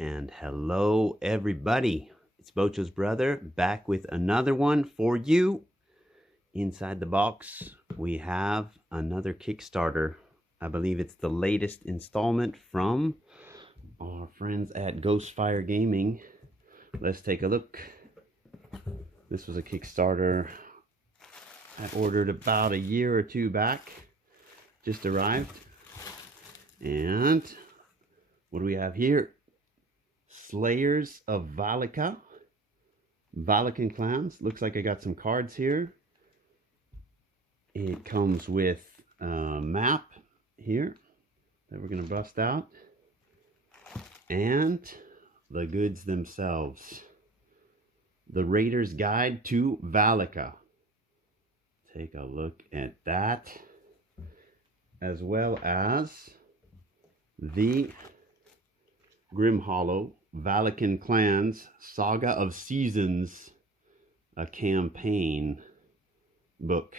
And hello, everybody. It's Bocho's brother back with another one for you. Inside the box, we have another Kickstarter. I believe it's the latest installment from our friends at Ghostfire Gaming. Let's take a look. This was a Kickstarter I ordered about a year or two back. Just arrived. And what do we have here? Slayers of Valika. Valikan Clans. Looks like I got some cards here. It comes with a map here that we're going to bust out. And the goods themselves. The Raider's Guide to Valika. Take a look at that. As well as the Grim Hollow Valikan Clans Saga of Seasons, a campaign book.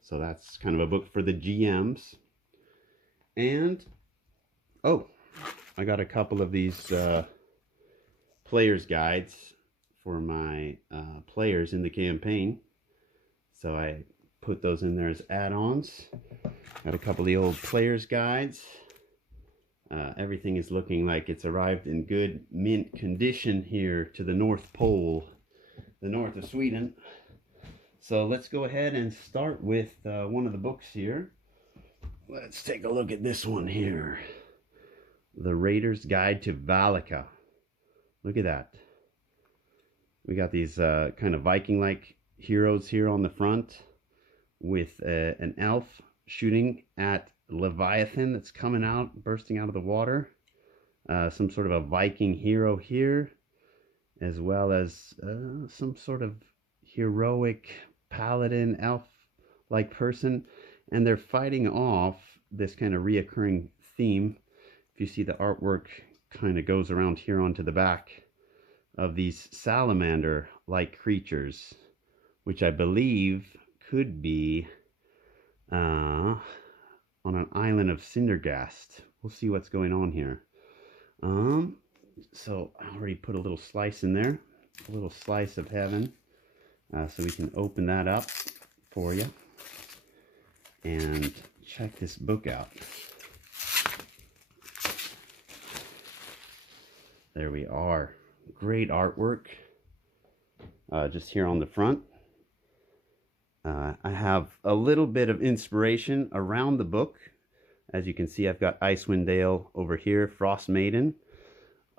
So that's kind of a book for the GMs. And oh, I got a couple of these players guides for my players in the campaign. So I put those in there as add-ons. Got a couple of the old players guides. Everything is looking like it's arrived in good mint condition here to the North Pole, the north of Sweden. So let's go ahead and start with one of the books here. Let's take a look at this one here. The Raider's Guide to Valika. Look at that. We got these kind of Viking-like heroes here on the front with an elf shooting at Leviathan that's coming out, bursting out of the water. Some sort of a Viking hero here, as well as some sort of heroic paladin elf-like person, and they're fighting off this kind of reoccurring theme. If you see, the artwork kind of goes around here onto the back of these salamander-like creatures, which I believe could be on an island of Cindergast. We'll see what's going on here. So I already put a little slice in there, a little slice of heaven, so we can open that up for you and check this book out. There we are. Great artwork. Just here on the front. I have a little bit of inspiration around the book. As you can see, I've got Icewind Dale over here, Frost Maiden,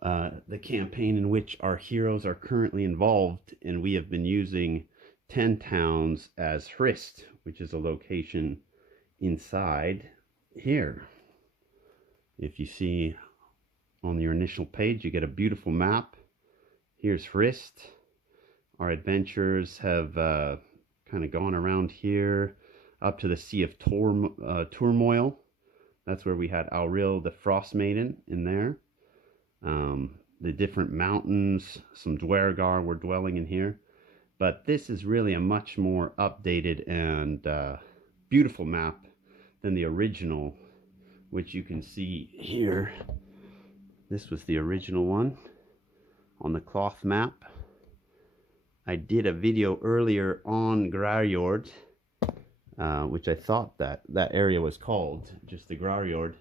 the campaign in which our heroes are currently involved, and we have been using 10 towns as Hrist, which is a location inside here. If you see on your initial page, you get a beautiful map. Here's Hrist. Our adventurers have kind of gone around here up to the Sea of Turmoil. That's where we had Auril the Frost Maiden in there. The different mountains, some Dwergar were dwelling in here. But this is really a much more updated and beautiful map than the original, which you can see here. This was the original one on the cloth map. I did a video earlier on Grarjord, which I thought that area was called just the Grarjord,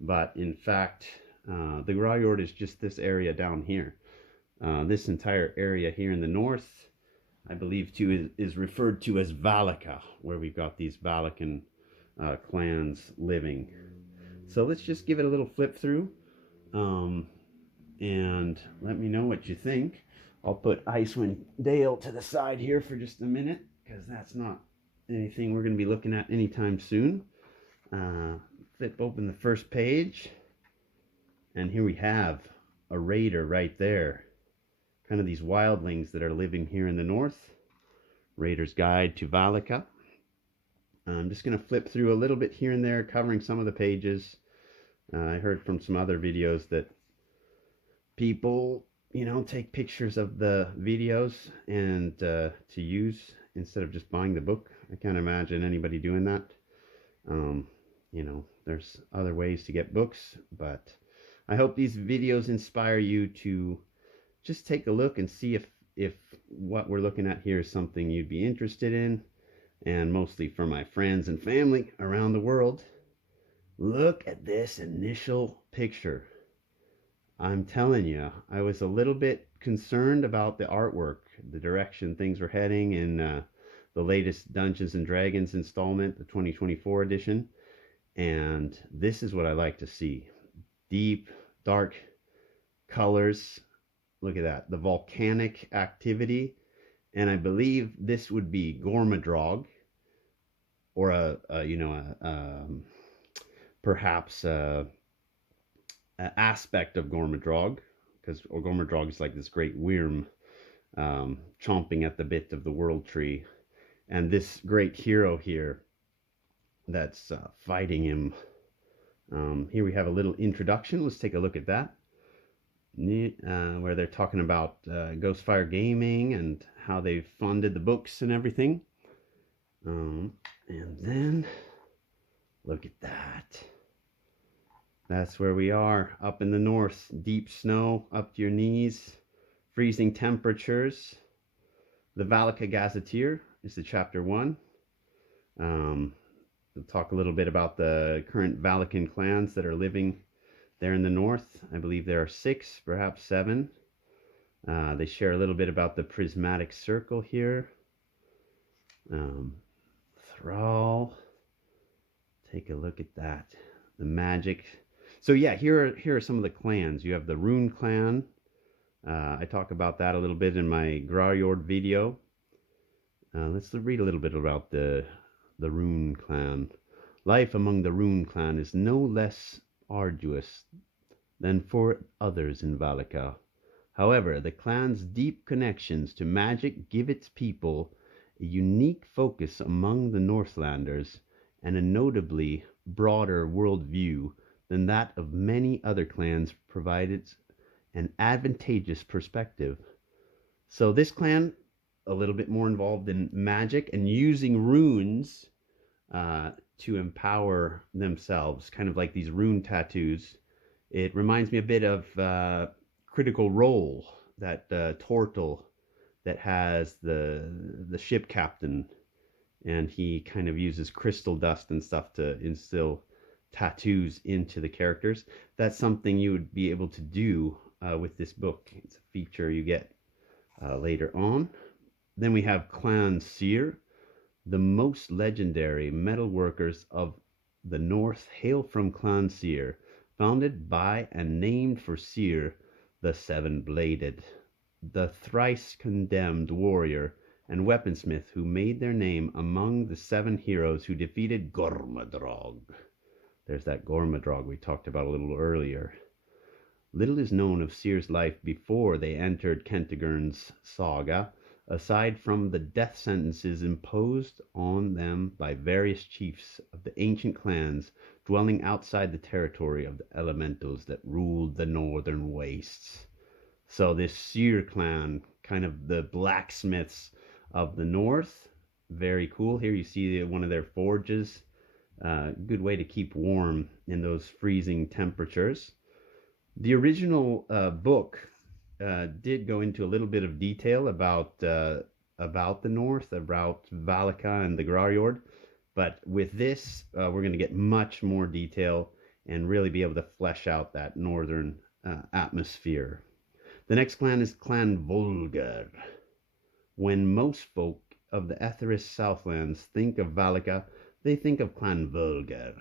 but in fact the Grarjord is just this area down here. This entire area here in the north, I believe too, is referred to as Valika, where we've got these Valikan clans living. So let's just give it a little flip through and let me know what you think. I'll put Icewind Dale to the side here for just a minute, because that's not anything we're going to be looking at anytime soon. Flip open the first page, and here we have a raider right there. Kind of these wildlings that are living here in the north. Raider's Guide to Valika. I'm just going to flip through a little bit here and there, covering some of the pages. I heard from some other videos that people, you know, take pictures of the videos and to use instead of just buying the book. I can't imagine anybody doing that. You know, there's other ways to get books, but I hope these videos inspire you to just take a look and see if what we're looking at here is something you'd be interested in, and mostly for my friends and family around the world. Look at this initial picture. I'm telling you, I was a little bit concerned about the artwork, the direction things were heading in the latest Dungeons and Dragons installment, the 2024 edition. And this is what I like to see. Deep, dark colors. Look at that. The volcanic activity. And I believe this would be Gormadrog, or perhaps aspect of Gormadrog, because Gormadrog is like this great worm chomping at the bit of the world tree, and this great hero here that's fighting him. Here we have a little introduction. Let's take a look at that, where they're talking about Ghostfire Gaming and how they funded the books and everything. And then look at that. That's where we are, up in the north. Deep snow up to your knees, freezing temperatures. The Valika Gazetteer is the chapter 1. We'll talk a little bit about the current Valikan clans that are living there in the north. I believe there are 6, perhaps 7. They share a little bit about the prismatic circle here. Thrall. Take a look at that. The magic. So yeah, here are some of the clans. You have the Rune clan. I talk about that a little bit in my Grarjord video. Let's read a little bit about the Rune clan. Life among the Rune clan is no less arduous than for others in Valika. However, the clan's deep connections to magic give its people a unique focus among the Northlanders and a notably broader worldview than that of many other clans, provided an advantageous perspective. So this clan, a little bit more involved in magic and using runes to empower themselves, kind of like these rune tattoos. It reminds me a bit of Critical Role, that turtle that has the ship captain, and he kind of uses crystal dust and stuff to instill tattoos into the characters. That's something you would be able to do with this book. It's a feature you get later on. Then we have Clan Seer. The most legendary metalworkers of the north hail from Clan Seer, founded by and named for Seer, the Seven-Bladed, the thrice condemned warrior and weaponsmith who made their name among the 7 heroes who defeated Gormadrog. There's that Gormadrog we talked about a little earlier. Little is known of Seer's life before they entered Kentigern's saga, aside from the death sentences imposed on them by various chiefs of the ancient clans dwelling outside the territory of the elementals that ruled the northern wastes. So this Seer clan, kind of the blacksmiths of the north. Very cool. Here you see one of their forges. Good way to keep warm in those freezing temperatures. The original book did go into a little bit of detail about the north, about Valika and the Grarjord, but with this we're going to get much more detail and really be able to flesh out that northern atmosphere. The next clan is Clan Volgar. When most folk of the Etheris Southlands think of Valika, they think of Clan Volgar,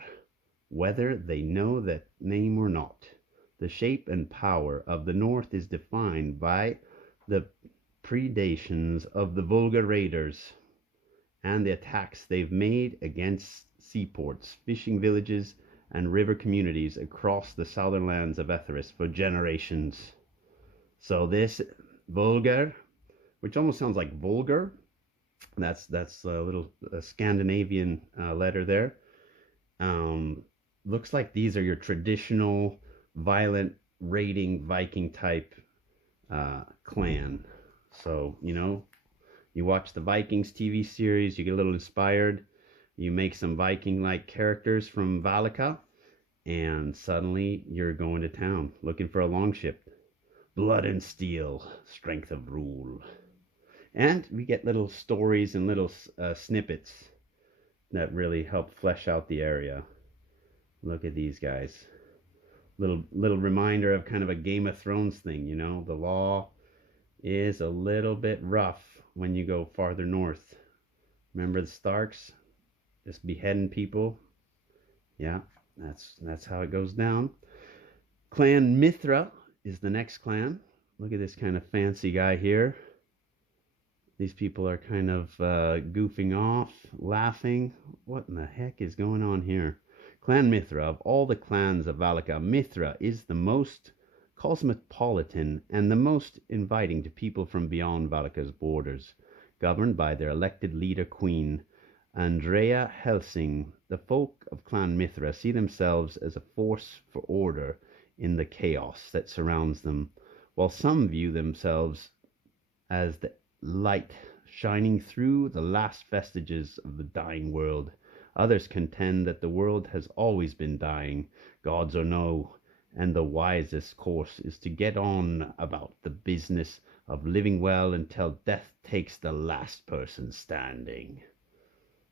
whether they know that name or not. The shape and power of the north is defined by the predations of the Volga raiders and the attacks they've made against seaports, fishing villages, and river communities across the southern lands of Etheris for generations. So this Volgar, which almost sounds like vulgar, that's a little Scandinavian letter there. Looks like these are your traditional violent raiding Viking type clan. So, you know, you watch the Vikings TV series, you get a little inspired, you make some Viking like characters from Valika, and suddenly you're going to town looking for a longship. Blood and steel, strength of rule. And we get little stories and little snippets that really help flesh out the area. Look at these guys. Little reminder of kind of a Game of Thrones thing, you know. The law is a little bit rough when you go farther north. Remember the Starks just beheading people? Yeah, that's how it goes down. Clan Mithra is the next clan. Look at this kind of fancy guy here. These people are kind of goofing off, laughing. What in the heck is going on here? Clan Mithra, of all the clans of Valika, Mithra is the most cosmopolitan and the most inviting to people from beyond Valika's borders, governed by their elected leader queen, Andrea Helsing. The folk of Clan Mithra see themselves as a force for order in the chaos that surrounds them, while some view themselves as the light shining through the last vestiges of the dying world. Others contend that the world has always been dying, gods or no, and the wisest course is to get on about the business of living well until death takes the last person standing.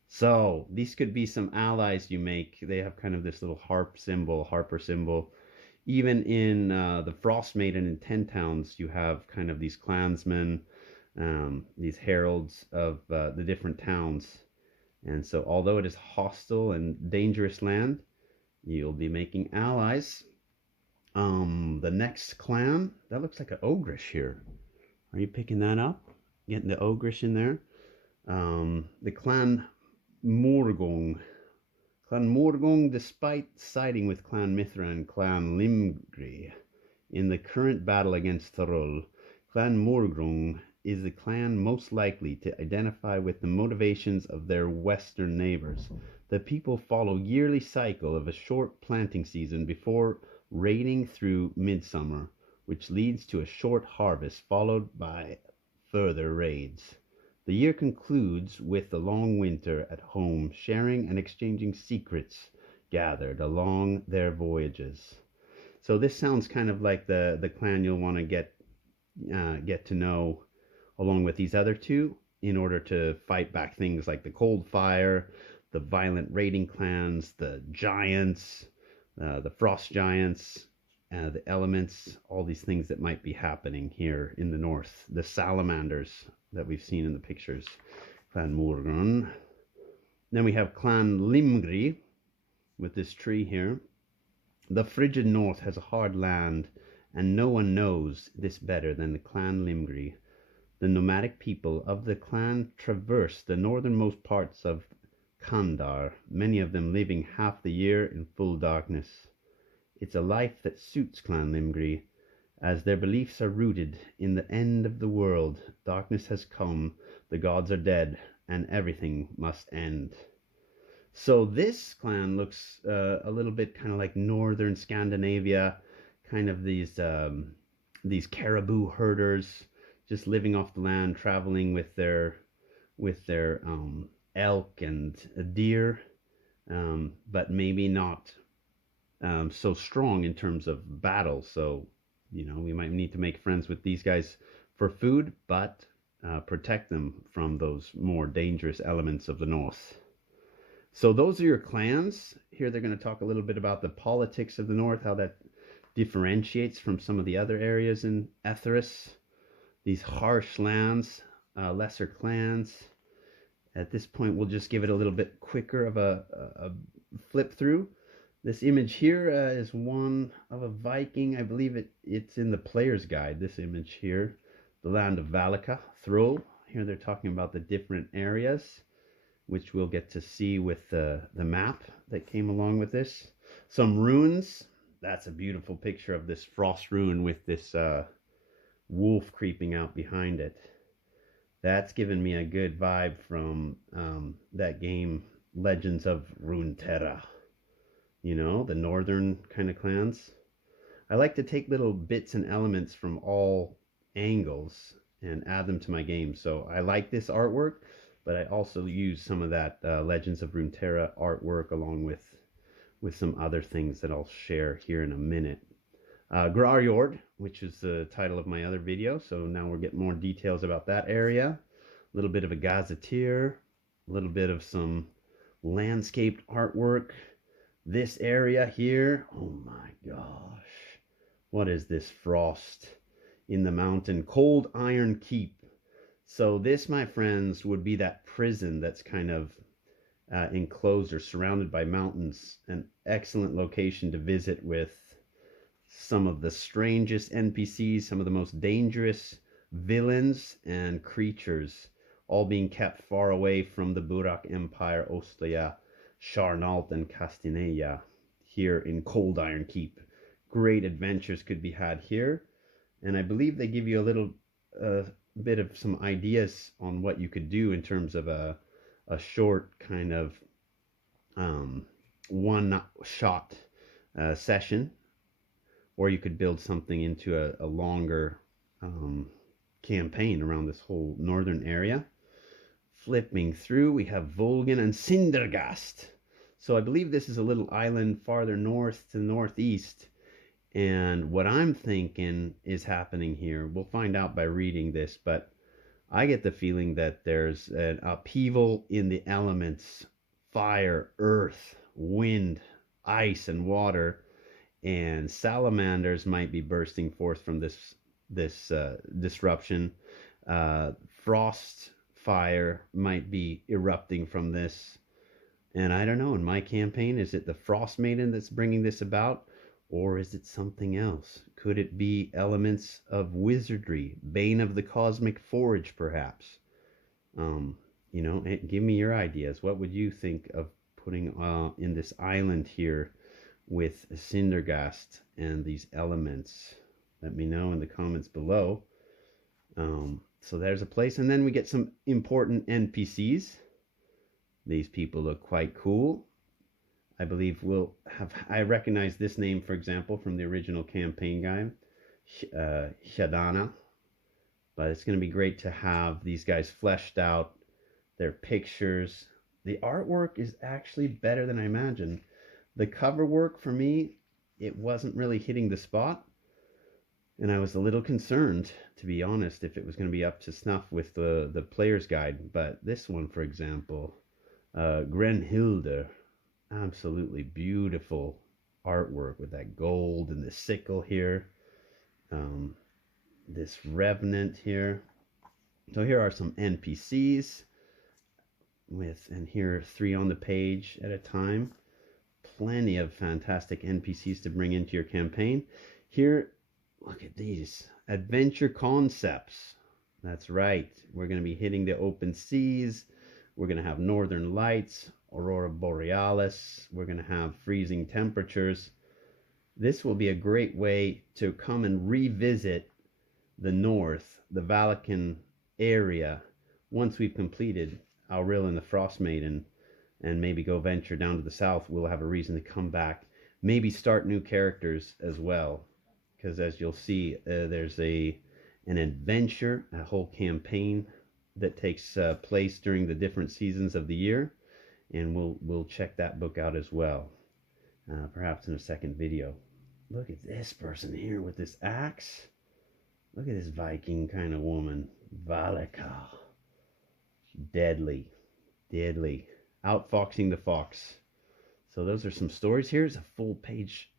So these could be some allies you make. They have kind of this little harper symbol. Even in the Frost Maiden in 10 Towns, you have kind of these clansmen, these heralds of the different towns. And so although it is hostile and dangerous land, you'll be making allies. The next clan, that looks like an ogrish here. Are you picking that up? Getting the ogrish in there? The clan Morgong. Clan Morgong, despite siding with Clan Mithra and Clan Limgri in the current battle against Thorul, Clan Morgong is the clan most likely to identify with the motivations of their western neighbors. The people follow yearly cycle of a short planting season before raiding through midsummer, which leads to a short harvest followed by further raids. The year concludes with the long winter at home, sharing and exchanging secrets gathered along their voyages. So this sounds kind of like the clan you'll want to get to know along with these other two in order to fight back things like the Cold Fire, the violent raiding clans, the giants, the frost giants, the elements, all these things that might be happening here in the north. The salamanders that we've seen in the pictures. Clan Morgon. Then we have Clan Limgri with this tree here. The frigid north has a hard land, and no one knows this better than the Clan Limgri. The nomadic people of the clan traverse the northernmost parts of Kandar, many of them living half the year in full darkness. It's a life that suits Clan Limgri, as their beliefs are rooted in the end of the world. Darkness has come, the gods are dead, and everything must end. So this clan looks a little bit kind of like northern Scandinavia, kind of these caribou herders, just living off the land, traveling with their elk and deer, but maybe not so strong in terms of battle. So you know, we might need to make friends with these guys for food, but protect them from those more dangerous elements of the north. So those are your clans. Here they're going to talk a little bit about the politics of the north, how that differentiates from some of the other areas in Etheris. These harsh lands, lesser clans. At this point, we'll just give it a little bit quicker of a flip through. This image here is one of a Viking. I believe it's in the player's guide, this image here. The land of Valika, Thrul. Here they're talking about the different areas, which we'll get to see with the map that came along with this. Some ruins. That's a beautiful picture of this frost ruin with this wolf creeping out behind it. That's given me a good vibe from that game, Legends of Runeterra. You know, the northern kind of clans. I like to take little bits and elements from all angles and add them to my game. So I like this artwork, but I also use some of that Legends of Runeterra artwork along with some other things that I'll share here in a minute. Grarjord, which is the title of my other video. So now we're getting more details about that area. A little bit of a gazetteer, a little bit of some landscaped artwork. This area here, oh my gosh. What is this frost in the mountain? Cold Iron Keep. So this, my friends, would be that prison that's kind of enclosed or surrounded by mountains. An excellent location to visit with some of the strangest NPCs, some of the most dangerous villains and creatures, all being kept far away from the Burak Empire, Ostlia, Charnalt, and Castineia here in Cold Iron Keep. Great adventures could be had here, and I believe they give you a little bit of some ideas on what you could do in terms of a short kind of one-shot session, or you could build something into a longer campaign around this whole northern area. Flipping through, we have Volgan and Cindergast. So I believe this is a little island farther north to northeast. And what I'm thinking is happening here, we'll find out by reading this, but I get the feeling that there's an upheaval in the elements: fire, earth, wind, ice, and water. And salamanders might be bursting forth from this disruption. Frost fire might be erupting from this. And I don't know, in my campaign, is it the Frost Maiden that's bringing this about? Or is it something else? Could it be elements of wizardry? Bane of the Cosmic Forge, perhaps? You know, give me your ideas. What would you think of putting in this island here with Cindergast and these elements? Let me know in the comments below. So there's a place, and then we get some important NPCs. These people look quite cool. I believe I recognize this name, for example, from the original campaign guide, Shadana. But it's going to be great to have these guys fleshed out, their pictures. The artwork is actually better than I imagined. The cover work, for me, it wasn't really hitting the spot. And I was a little concerned, to be honest, if it was going to be up to snuff with the player's guide. But this one, for example, Grenhilde, absolutely beautiful artwork with that gold and the sickle here. This revenant here. So here are some NPCs and here are 3 on the page at a time. Plenty of fantastic NPCs to bring into your campaign. Here, look at these adventure concepts. That's right. We're going to be hitting the open seas. We're going to have northern lights, aurora borealis. We're going to have freezing temperatures. This will be a great way to come and revisit the north, the Valikan area, once we've completed Auril and the Frost Maiden, and maybe go venture down to the south. We'll have a reason to come back, maybe start new characters as well, because as you'll see, there's an adventure, a whole campaign that takes place during the different seasons of the year, and we'll check that book out as well, perhaps in a second video. Look at this person here with this axe. Look at this Viking kind of woman, Valika. Deadly, deadly, outfoxing the fox. So those are some stories. Here's a full page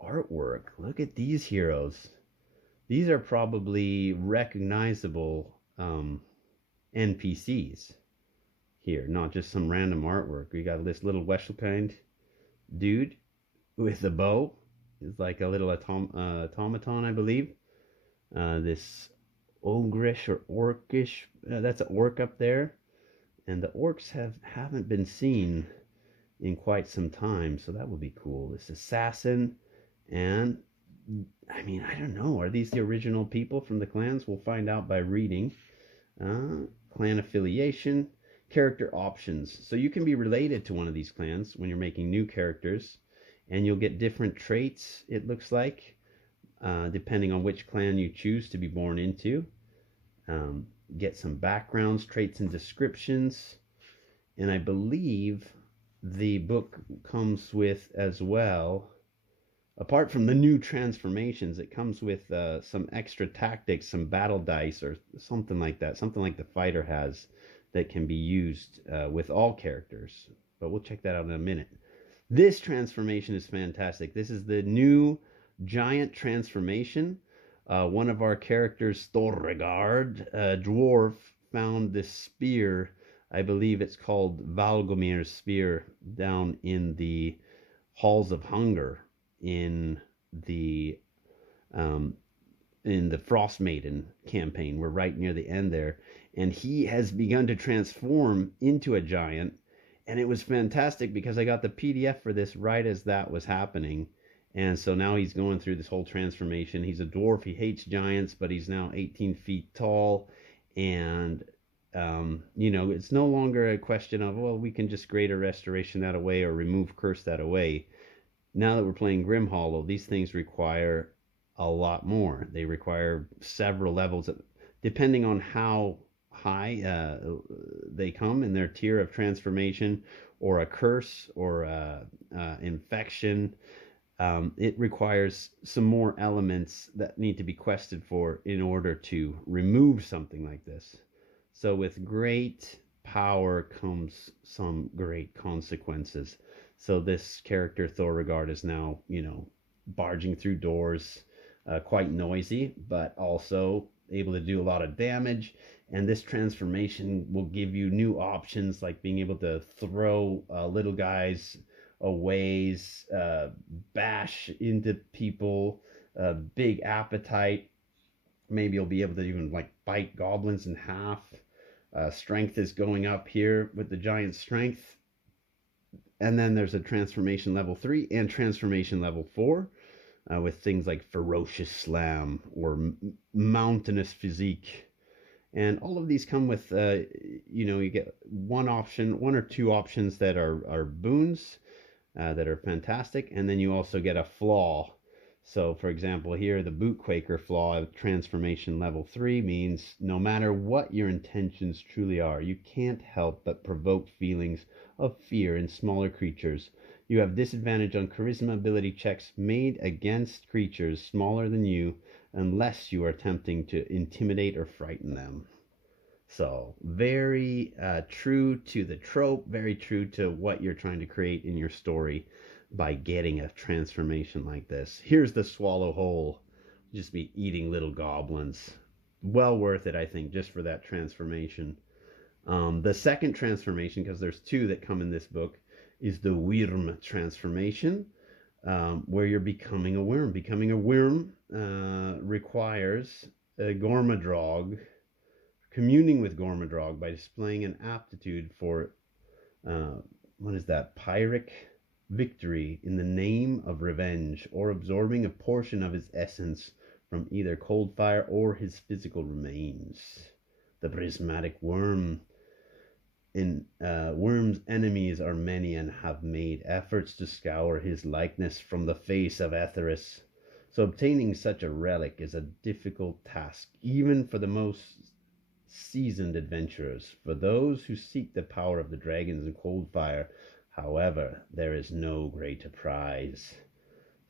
artwork. Look at these heroes. These are probably recognizable NPCs here, not just some random artwork. We got this little Weshelkind dude with a bow. It's like a little automaton, I believe. This ogrish or orcish, that's an orc up there. And the orcs haven't been seen in quite some time, so that would be cool. This assassin, and I mean, I don't know, are these the original people from the clans? We'll find out by reading. Clan affiliation, character options. So you can be related to one of these clans when you're making new characters, and you'll get different traits, it looks like, depending on which clan you choose to be born into. Get some backgrounds, traits, and descriptions. And I believe the book comes with as well, apart from the new transformations, it comes with some extra tactics, some battle dice or something like that, something like the fighter has that can be used with all characters. But we'll check that out in a minute. This transformation is fantastic. This is the new giant transformation. One of our characters, Thorregard, a dwarf, found this spear. I believe it's called Valgomir's spear down in the halls of hunger in the um, Frost Maiden campaign. We're right near the end there, and he has begun to transform into a giant. And it was fantastic because I got the PDF for this right as that was happening. And so now he's going through this whole transformation. He's a dwarf. He hates giants, but he's now 18 feet tall. And, it's no longer a question of, well, we can just greater restoration that away or remove curse that away. Now that we're playing Grim Hollow, these things require a lot more. They require several levels, depending on how high they come in their tier of transformation, or a curse, or infection. It requires some more elements that need to be quested for in order to remove something like this. So with great power comes some great consequences. So this character Thorregard is now, barging through doors, quite noisy, but also able to do a lot of damage. And this transformation will give you new options, like being able to throw little guys away, bash into people, big appetite. Maybe you'll be able to even like bite goblins in half. Strength is going up here with the giant strength. And then there's a transformation level 3 and transformation level 4 with things like ferocious slam or mountainous physique. And all of these come with, you get one or two options that are boons that are fantastic. And then you also get a flaw. So, for example, here, the Boot Quaker flaw of transformation level 3 means no matter what your intentions truly are, you can't help but provoke feelings of fear in smaller creatures. You have disadvantage on charisma ability checks made against creatures smaller than you unless you are attempting to intimidate or frighten them. So, very true to the trope, very true to what you're trying to create in your story by getting a transformation like this. Here's the Swallow Hole. Just be eating little goblins. Well worth it, I think, just for that transformation. The second transformation, because there's two that come in this book, is the Wyrm transformation, where you're becoming a worm. Becoming a worm requires a Gormadrog, communing with Gormadrog by displaying an aptitude for, Pyrrhic victory in the name of revenge, or absorbing a portion of his essence from either cold fire or his physical remains. The prismatic worm. Worm's enemies are many and have made efforts to scour his likeness from the face of Etheris. So obtaining such a relic is a difficult task, even for the most seasoned adventurers. For those who seek the power of the dragons and cold fire, however, there is no greater prize.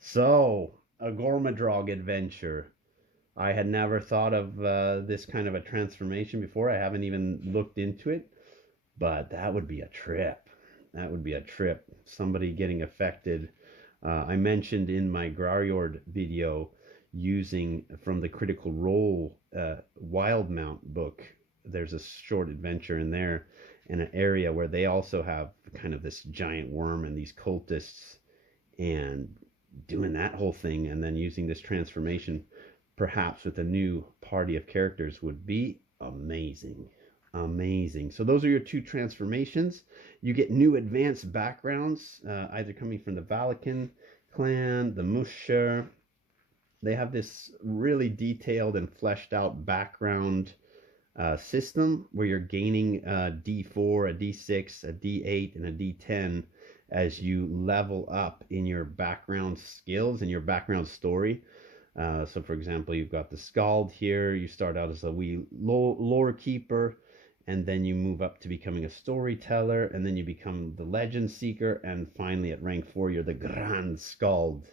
So, a Gormadrog adventure. I had never thought of this kind of a transformation before. I haven't even looked into it. But that would be a trip. That would be a trip. Somebody getting affected. I mentioned in my Grarjord video using from the Critical Role Wildmount book. There's a short adventure in there in an area where they also have kind of this giant worm and these cultists, and doing that whole thing and then using this transformation perhaps with a new party of characters would be amazing. Amazing. So those are your two transformations. You get new advanced backgrounds, either coming from the Valikan clan, the Musher. They have this really detailed and fleshed out background system where you're gaining a D4, a D6, a D8, and a D10 as you level up in your background skills and your background story. So for example, you've got the Scald here. You start out as a wee lore keeper, and then you move up to becoming a storyteller, and then you become the legend seeker, and finally at rank 4 you're the Grand Skald.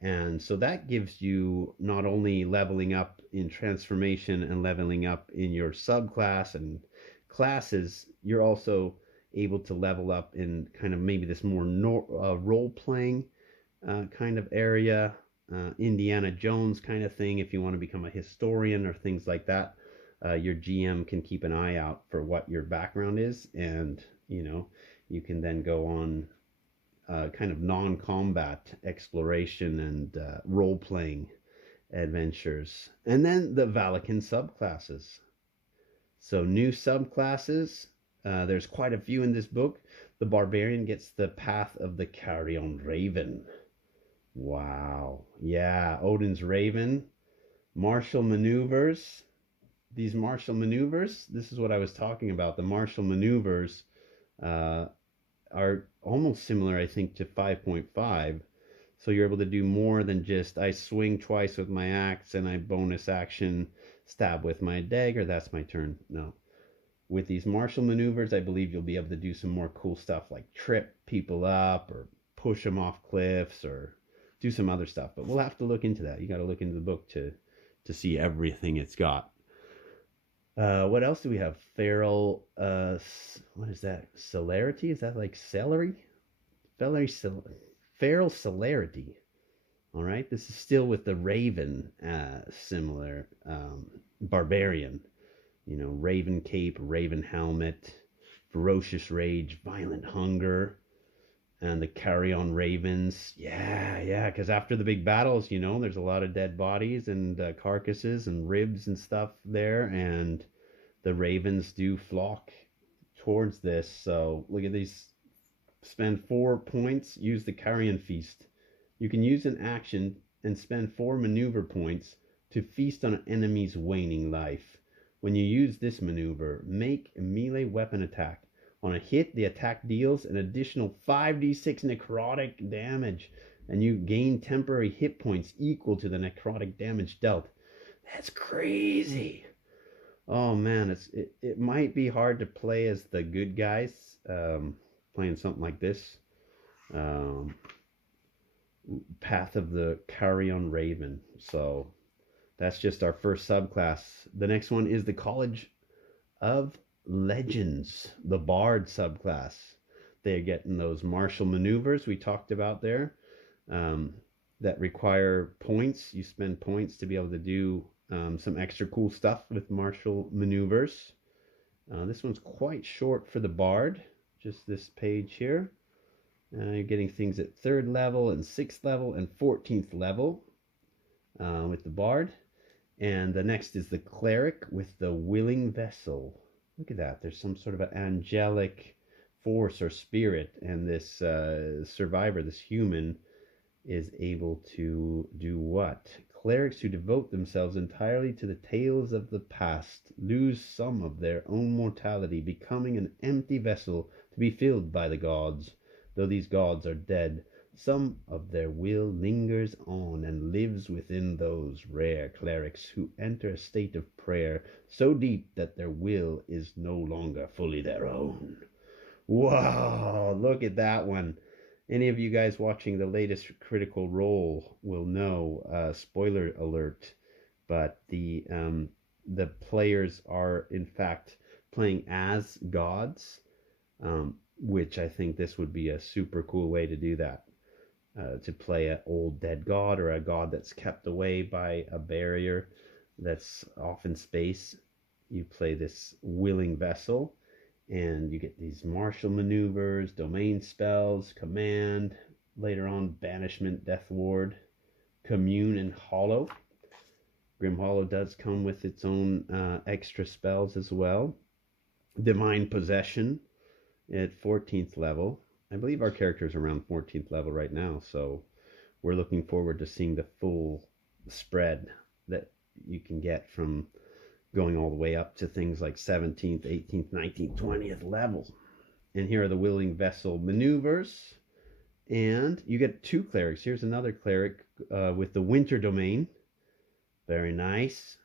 And so that gives you not only leveling up in transformation and leveling up in your subclass and classes, you're also able to level up in kind of maybe this more role-playing kind of area, Indiana Jones kind of thing. If you want to become a historian or things like that, your GM can keep an eye out for what your background is, and you can then go on kind of non-combat exploration and role-playing adventures. And then the Valikan subclasses. So new subclasses, there's quite a few in this book. The Barbarian gets the Path of the Carrion Raven. Wow. Yeah, Odin's Raven. Martial maneuvers. These martial maneuvers, this is what I was talking about. The martial maneuvers are almost similar, I think, to 5.5. So you're able to do more than just I swing twice with my axe and I bonus action stab with my dagger. That's my turn. No. With these martial maneuvers, I believe you'll be able to do some more cool stuff like trip people up or push them off cliffs or do some other stuff. But we'll have to look into that. You got to look into the book to see everything it's got. What else do we have? Feral, what is that? Celerity? Is that like celery? Feral celerity. All right. This is still with the Raven, similar, Barbarian. Raven cape, Raven helmet, ferocious rage, violent hunger, and the Carrion Ravens. Yeah, because after the big battles, there's a lot of dead bodies and carcasses and ribs and stuff there, and the Ravens do flock towards this. So look at these. Spend 4 points, use the Carrion Feast. You can use an action and spend 4 maneuver points to feast on an enemy's waning life. When you use this maneuver, make a melee weapon attack. On a hit, the attack deals an additional 5d6 necrotic damage, and you gain temporary hit points equal to the necrotic damage dealt. That's crazy. Oh man, it might be hard to play as the good guys, playing something like this. Path of the Carrion Raven. So that's just our first subclass. The next one is the College of Legends, the Bard subclass. They're getting those martial maneuvers we talked about there, that require points. You spend points to be able to do some extra cool stuff with martial maneuvers. This one's quite short for the Bard, just this page here. You're getting things at 3rd level and 6th level and 14th level with the Bard. And the next is the Cleric with the Willing Vessel. Look at that. There's some sort of an angelic force or spirit, and this survivor, this human, is able to do what? Clerics who devote themselves entirely to the tales of the past lose some of their own mortality, becoming an empty vessel to be filled by the gods. Though these gods are dead, some of their will lingers on and lives within those rare clerics who enter a state of prayer so deep that their will is no longer fully their own. Wow, look at that one. Any of you guys watching the latest Critical Role will know, spoiler alert, but the players are in fact playing as gods, which I think this would be a super cool way to do that. To play an old dead god or a god that's kept away by a barrier that's off in space. You play this willing vessel, and you get these martial maneuvers, domain spells, command, later on banishment, death ward, commune, and hollow. Grim Hollow does come with its own extra spells as well. Divine possession at 14th level. I believe our character's around 14th level right now, so we're looking forward to seeing the full spread that you can get from going all the way up to things like 17th, 18th, 19th, 20th level. And here are the Willing Vessel maneuvers. And you get 2 clerics. Here's another cleric with the Winter Domain. Very nice.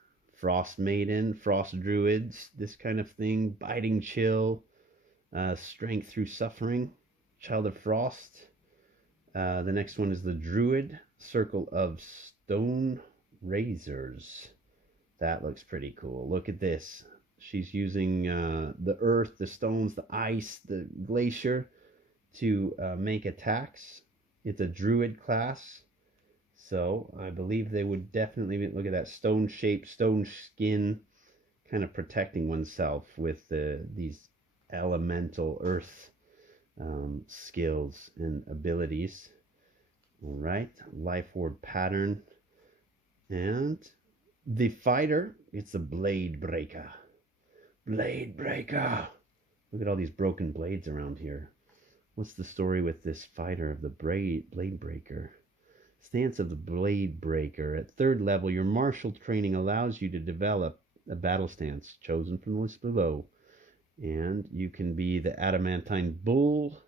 Frost Maiden, Frost Druids, this kind of thing. Biting Chill, Strength Through Suffering, Child of Frost. The next one is the Druid, Circle of Stone Razors. That looks pretty cool. Look at this. She's using the earth, the stones, the ice, the glacier to make attacks. It's a druid class. So I believe they would definitely be, look at that stone shape, stone skin, kind of protecting oneself with these elemental earth skills and abilities. All right, life ward pattern. And the fighter, it's a blade breaker. Blade breaker. Look at all these broken blades around here. What's the story with this fighter of the blade breaker? Stance of the blade breaker. At 3rd level, your martial training allows you to develop a battle stance chosen from the list below. And you can be the adamantine bull,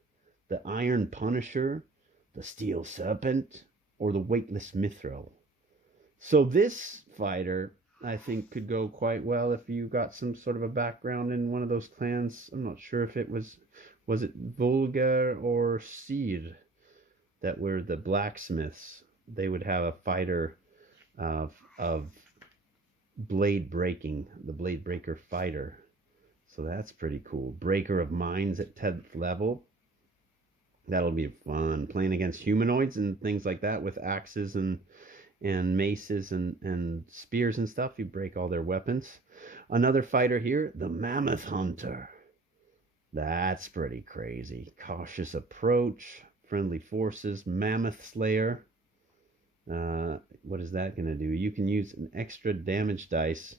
the iron punisher, the steel serpent, or the weightless mithril. So this fighter, I think, could go quite well if you got some sort of a background in one of those clans. I'm not sure if it was it Volga or Seed that were the blacksmiths. They would have a fighter of blade breaking, the blade breaker fighter. So that's pretty cool. Breaker of Minds at 10th level. That'll be fun. Playing against humanoids and things like that with axes and maces and spears and stuff. You break all their weapons. Another fighter here, the Mammoth Hunter. That's pretty crazy. Cautious approach, friendly forces, Mammoth Slayer. What is that going to do? You can use an extra damage dice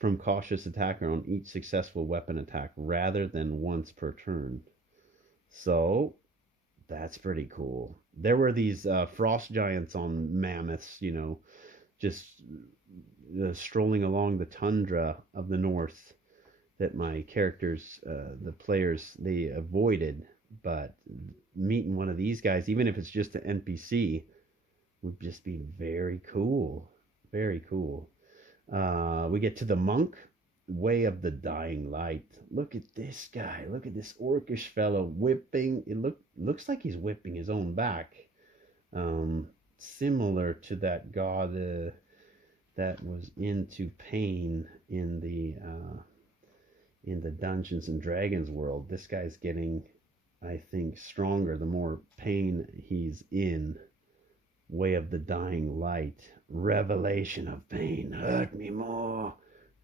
from cautious attacker on each successful weapon attack rather than once per turn. So that's pretty cool. There were these frost giants on mammoths, you know, just strolling along the tundra of the north that my characters, the players, they avoided. But meeting one of these guys, even if it's just an NPC, would just be very cool. Very cool. We get to the monk, Way of the Dying Light. Look at this guy. Look at this orcish fellow whipping. It looks like he's whipping his own back. Similar to that god that was into pain in the Dungeons and Dragons world. This guy's getting, I think, stronger the more pain he's in. Way of the Dying Light. Revelation of pain. Hurt me more.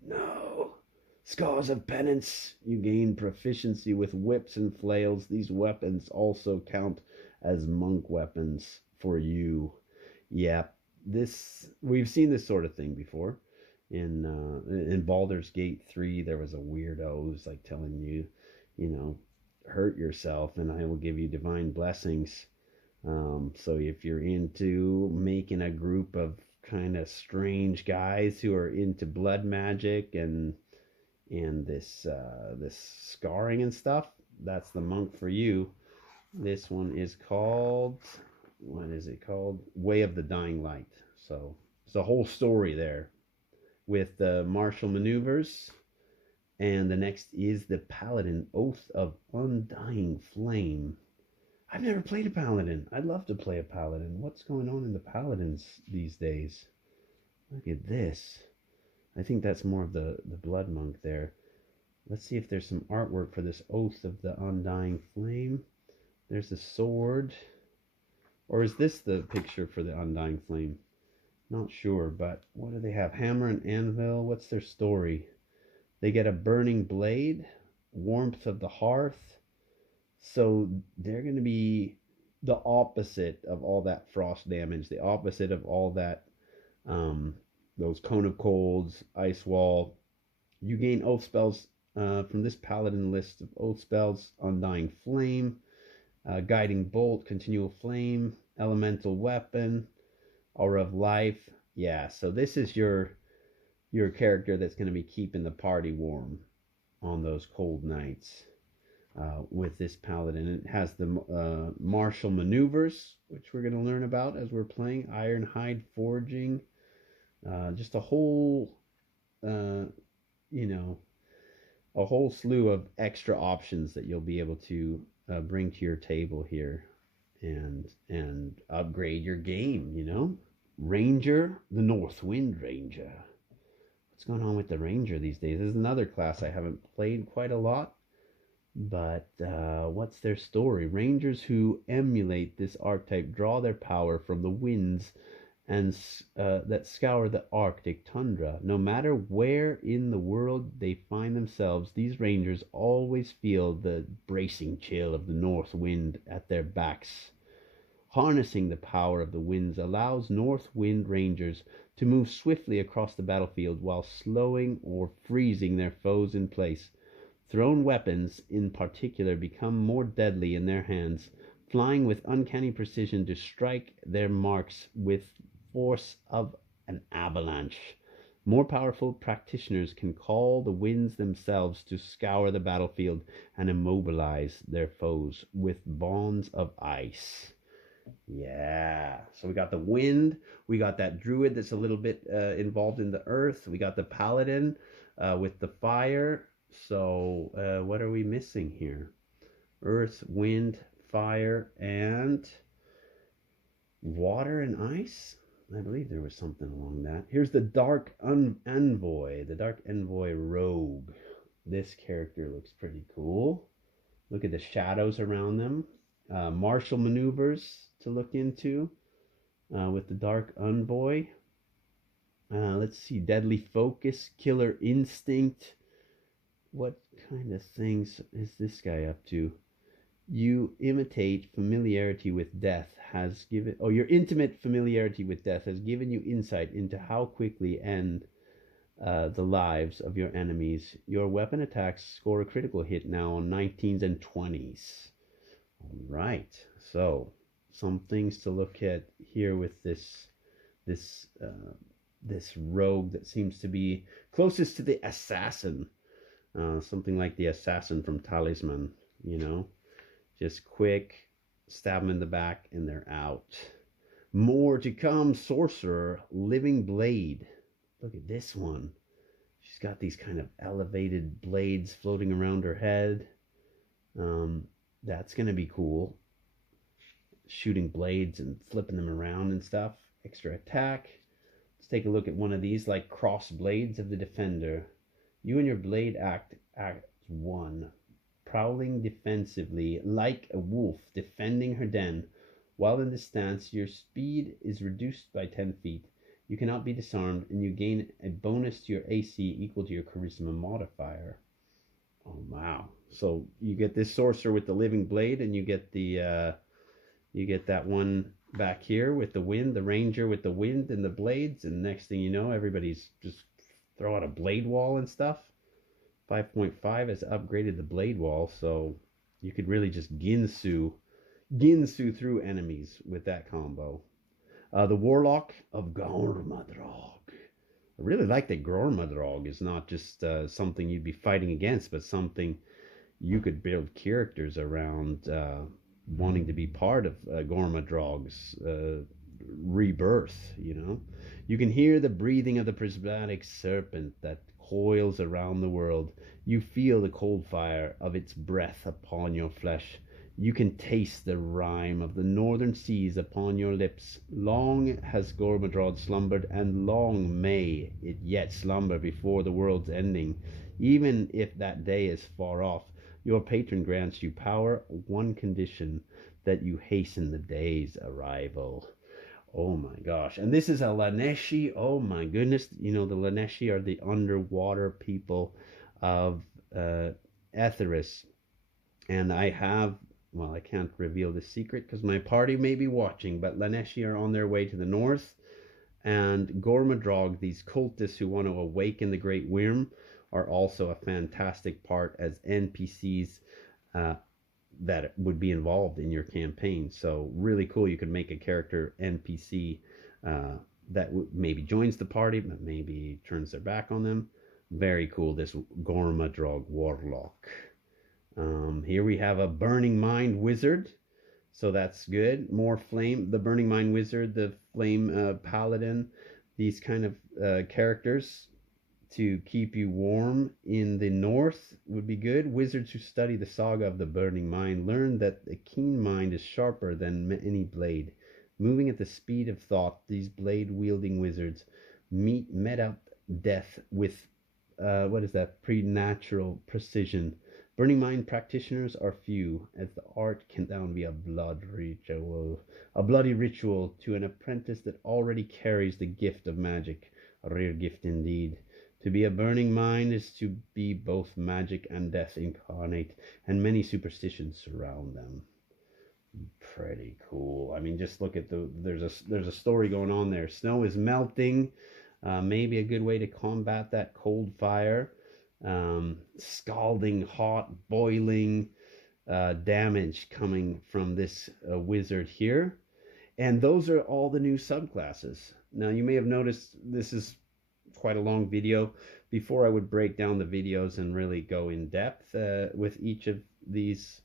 No. Scars of penance. You gain proficiency with whips and flails. These weapons also count as monk weapons for you. Yeah, we've seen this sort of thing before. In Baldur's Gate 3, there was a weirdo who's like telling you, you know, hurt yourself and I will give you divine blessings. So if you're into making a group of kind of strange guys who are into blood magic and this scarring and stuff, that's the monk for you. This one is called, what is it called? Way of the Dying Light. So it's a whole story there with the martial maneuvers. And the next is the Paladin, Oath of Undying Flame. I've never played a Paladin. I'd love to play a Paladin. What's going on in the Paladins these days? Look at this. I think that's more of the Blood Monk there. Let's see if there's some artwork for this Oath of the Undying Flame. There's a sword. Or is this the picture for the Undying Flame? Not sure, but what do they have? Hammer and anvil. What's their story? They get a burning blade, warmth of the hearth. So they're going to be the opposite of all that frost damage, the opposite of all that, those Cone of Colds, Ice Wall. You gain oath spells from this paladin list of oath spells: Undying Flame, Guiding Bolt, Continual Flame, Elemental Weapon, Aura of Life. Yeah, so this is your character that's going to be keeping the party warm on those cold nights. With this paladin, it has the martial maneuvers, which we're going to learn about as we're playing. Ironhide forging, just a whole you know, a whole slew of extra options that you'll be able to bring to your table here and upgrade your game, you know. Ranger, the North Wind Ranger. What's going on with the Ranger these days? This is another class I haven't played quite a lot, but what's their story? Rangers who emulate this archetype draw their power from the winds and that scour the Arctic tundra. No matter where in the world they find themselves, these rangers always feel the bracing chill of the north wind at their backs. Harnessing the power of the winds allows north wind rangers to move swiftly across the battlefield while slowing or freezing their foes in place. Thrown weapons, in particular, become more deadly in their hands, flying with uncanny precision to strike their marks with force of an avalanche. More powerful practitioners can call the winds themselves to scour the battlefield and immobilize their foes with bonds of ice. Yeah, so we got the wind, we got that druid that's a little bit involved in the earth, we got the paladin with the fire. So what are we missing here? Earth, wind, fire, and water and ice? I believe there was something along that. Here's the Dark Envoy, the Dark Envoy Rogue. This character looks pretty cool. Look at the shadows around them. Martial maneuvers to look into with the Dark Envoy. Let's see, Deadly Focus, Killer Instinct. What kind of things is this guy up to? You imitate familiarity with death has given, oh, your intimate familiarity with death has given you insight into how quickly end the lives of your enemies. Your weapon attacks score a critical hit now on 19s and 20s. All right, so some things to look at here with this rogue that seems to be closest to the assassin. Something like the assassin from Talisman, you know, just quick, stab them in the back and they're out. More to come. Sorcerer, Living Blade. Look at this one. She's got these kind of elevated blades floating around her head. That's gonna be cool. Shooting blades and flipping them around and stuff. Extra attack. Let's take a look at one of these, like cross blades of the defender. You and your blade act as one, prowling defensively like a wolf defending her den. While in this stance, your speed is reduced by 10 feet. You cannot be disarmed, and you gain a bonus to your AC equal to your charisma modifier. Oh wow! So you get this sorcerer with the living blade, and you get that one back here with the wind, the ranger with the wind and the blades, and next thing you know, everybody's just throw out a blade wall and stuff. 5.5 has upgraded the blade wall, so you could really just ginsu through enemies with that combo. The Warlock of Gormadrog. I really like that Gormadrog is not just something you'd be fighting against, but something you could build characters around, wanting to be part of Gormadrog's rebirth, you know. You can hear the breathing of the prismatic serpent that coils around the world. You feel the cold fire of its breath upon your flesh. You can taste the rime of the northern seas upon your lips. Long has Gormadrog slumbered, and long may it yet slumber before the world's ending. Even if that day is far off, your patron grants you power, one condition, that you hasten the day's arrival. Oh my gosh. And this is a Laneshi. Oh my goodness. You know, the Laneshi are the underwater people of Etheris. And I have, well, I can't reveal the secret because my party may be watching, but Laneshi are on their way to the north. And Gormadrog, these cultists who want to awaken the Great Wyrm, are also a fantastic part as NPCs that would be involved in your campaign. So really cool. You could make a character NPC that maybe joins the party, but maybe turns their back on them. Very cool, this Gormadrog Warlock. Here we have a Burning Mind Wizard. So that's good. More flame. The Burning Mind Wizard, the Flame Paladin. These kind of characters to keep you warm in the north would be good. Wizards who study the saga of the burning mind learn that a keen mind is sharper than any blade. Moving at the speed of thought, these blade-wielding wizards met out death with what is that? Preternatural precision. Burning mind practitioners are few, as the art can down be a bloody ritual to an apprentice that already carries the gift of magic. A rare gift indeed. To be a burning mind is to be both magic and death incarnate, and many superstitions surround them. Pretty cool. I mean, just look at there's a story going on there. Snow is melting. Maybe a good way to combat that cold fire. Scalding hot, boiling damage coming from this wizard here. And those are all the new subclasses. Now, you may have noticed this is quite a long video. Before I would break down the videos and really go in depth with each of these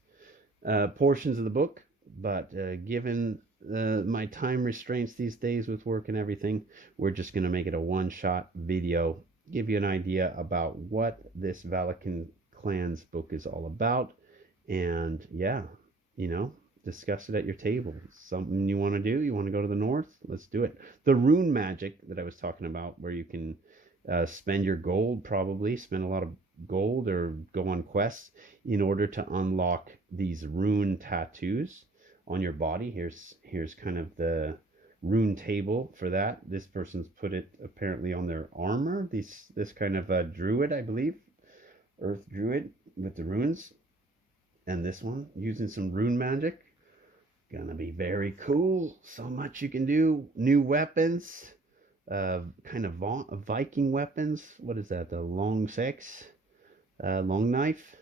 portions of the book, but given my time restraints these days with work and everything, we're just going to make it a one-shot video, give you an idea about what this Valikan Clans book is all about, and yeah, you know, discuss it at your table. Something you want to do? You want to go to the north? Let's do it. The rune magic that I was talking about, where you can spend your gold, probably spend a lot of gold or go on quests in order to unlock these rune tattoos on your body. Here's kind of the rune table for that. This person's put it apparently on their armor. This kind of druid, I believe, earth druid with the runes, and this one using some rune magic. Gonna be very cool. So much you can do. New weapons, kind of Viking weapons. What is that? The long long knife.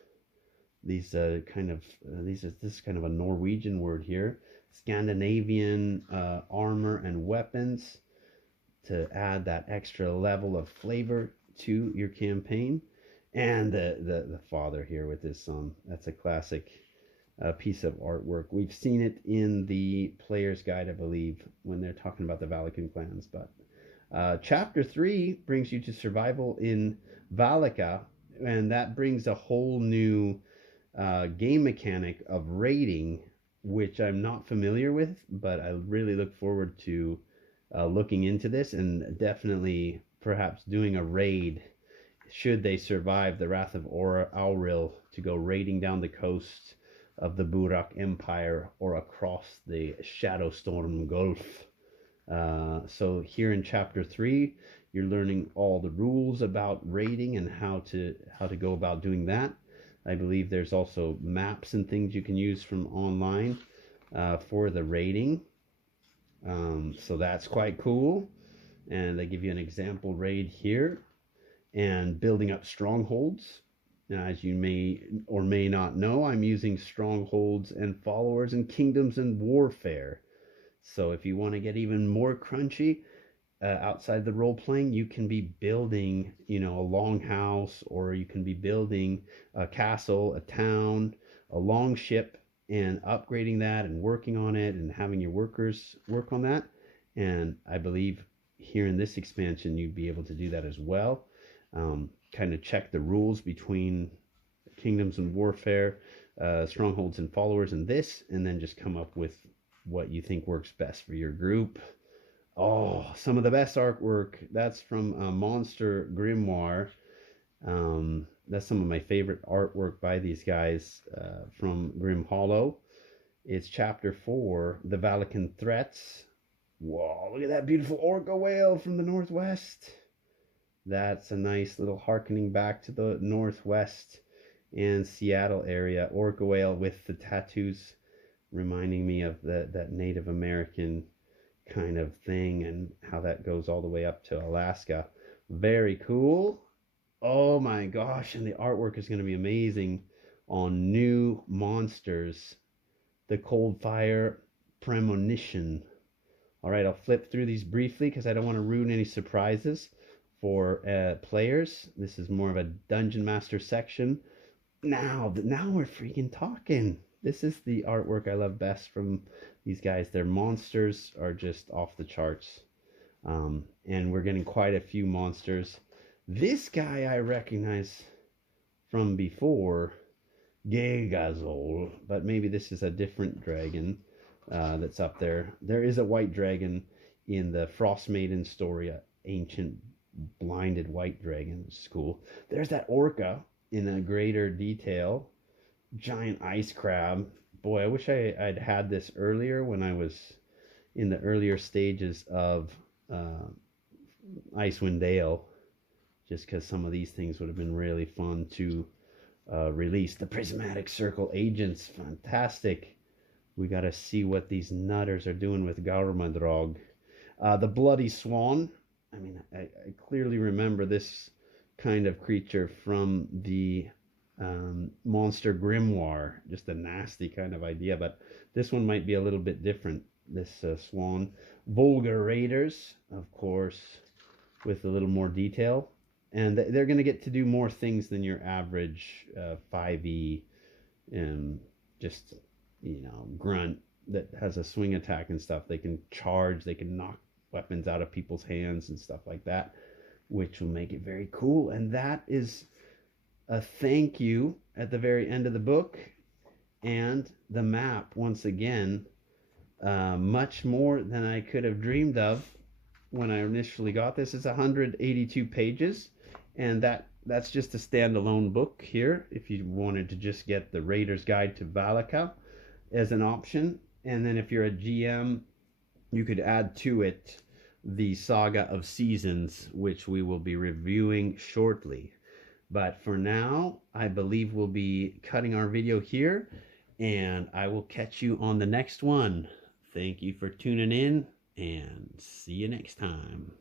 These this is kind of a Norwegian word here. Scandinavian armor and weapons to add that extra level of flavor to your campaign. And the father here with his son. That's a classic piece of artwork. We've seen it in the player's guide, I believe, when they're talking about the Valikan Clans. But chapter 3 brings you to survival in Valika, and that brings a whole new game mechanic of raiding, which I'm not familiar with, but I really look forward to looking into this, and definitely perhaps doing a raid should they survive the Wrath of Auril to go raiding down the coast of the Burak Empire or across the Shadowstorm Gulf. So here in chapter 3, you're learning all the rules about raiding and how to go about doing that. I believe there's also maps and things you can use from online for the raiding. So that's quite cool. And they give you an example raid here. And building up strongholds. Now, as you may or may not know, I'm using strongholds and followers and kingdoms and warfare. So if you want to get even more crunchy outside the role playing, you can be building, you know, a longhouse, or you can be building a castle, a town, a long ship, and upgrading that and working on it and having your workers work on that. And I believe here in this expansion, you'd be able to do that as well. Kind of check the rules between kingdoms and warfare, strongholds and followers in this, and then just come up with what you think works best for your group. Oh, some of the best artwork. That's from Monster Grimoire. That's some of my favorite artwork by these guys from Grim Hollow. It's chapter 4, the Valikan Threats. Whoa, look at that beautiful orca whale from the northwest. That's a nice little harkening back to the northwest and Seattle area. Orca whale with the tattoos, reminding me of that Native American kind of thing, and how that goes all the way up to Alaska. Very cool. Oh my gosh, and the artwork is going to be amazing on new monsters. The Cold Fire Premonition. All right, I'll flip through these briefly because I don't want to ruin any surprises for players. This is more of a Dungeon Master section. Now we're freaking talking. This is the artwork I love best from these guys. Their monsters are just off the charts. And we're getting quite a few monsters. This guy I recognize from before, Gegazol, but maybe this is a different dragon that's up there. There is a white dragon in the Frost Maiden story, an ancient blinded white dragon. It's cool. There's that orca in a greater detail. Giant ice crab. Boy, I wish I'd had this earlier when I was in the earlier stages of Icewind Dale, just because some of these things would have been really fun to release. The Prismatic Circle Agents, fantastic. We got to see what these nutters are doing with Garmadrog. The Bloody Swan. I mean, I clearly remember this kind of creature from the Monster Grimoire. Just a nasty kind of idea, but this one might be a little bit different. This swan. Vulgar Raiders, of course, with a little more detail. And they're going to get to do more things than your average 5e just, grunt that has a swing attack and stuff. They can charge, they can knock weapons out of people's hands and stuff like that, which will make it very cool. And that is a thank you at the very end of the book. And the map, once again, much more than I could have dreamed of when I initially got this. It's 182 pages, and that's just a standalone book here if you wanted to just get the Raider's Guide to Valika as an option. And then if you're a GM, you could add to it the Saga of Seasons, which we will be reviewing shortly. But for now, I believe we'll be cutting our video here, and I will catch you on the next one. Thank you for tuning in, and see you next time.